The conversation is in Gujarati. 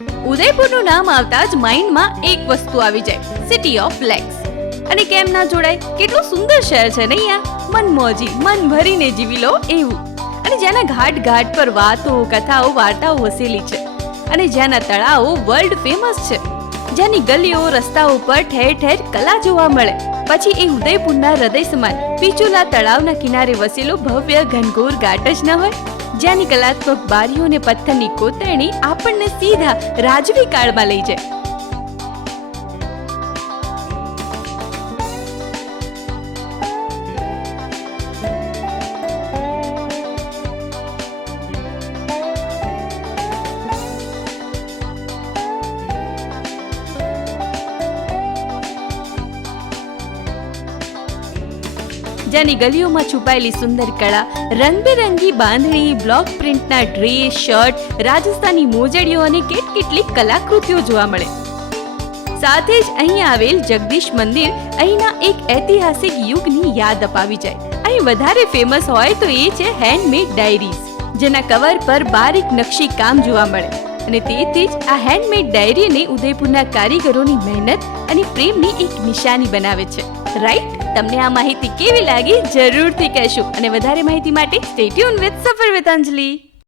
ઉદયપુરનું નામ આવતા જ માઇન્ડમાં એક વસ્તુ આવી જાય, સિટી ઓફ લેક્સ. અને કેમ ના જોડાય, કેટલું સુંદર શહેર છે નહીં આ. મનમોજી, મન ભરીને જીવી લો એવું. અને જ્યાંના ઘાટ ઘાટ પર વાતો, કથાઓ, વાર્તાઓ વસેલી છે. અને જ્યાંના તળાવો વર્લ્ડ ફેમસ છે. જ્યાંની ગલીઓ, રસ્તાઓ પર ઠેર ઠેર કલા જોવા મળે. પછી એ ઉદયપુરના હૃદય સમાન પિચુલા તળાવના કિનારે વસેલો ભવ્ય ઘનઘોર ઘાટ જ ન હોય, જ્યાંની કલાત્મક બારીઓ અને પથ્થરની કોતરણી આપણને સીધા રાજવી કાળમાં લઈ જાય. જ્યાંની ગલીઓમાં છુપાયેલી સુંદર કળા, રંગબેરંગી બાંધણી, બ્લોક પ્રિન્ટના ડ્રેસ, શર્ટ, રાજસ્થાની મોજડીઓ અને કેટલીક કલાકૃતિઓ જોવા મળે. સાથે જ અહીં આવેલ જગદીશ મંદિર અહીંના એક ઐતિહાસિક યુગની યાદ અપાવી જાય. અહીં વધારે ફેમસ હોય તો એ છે હેન્ડમેડ ડાયરીઝ, જેના કવર પર બારીક નકશી કામ જોવા મળે. અને તેથી જ આ હેન્ડમેડ ડાયરીને ઉદયપુરના કારીગરોની મહેનત અને પ્રેમની એક નિશાની બનાવે છે. રાઈટ? તમને આ માહિતી કેવી લાગી જરૂરથી કહેશો. અને વધારે માહિતી માટે સ્ટે ટ્યુન વિથ સફર વિથ અંજલિ.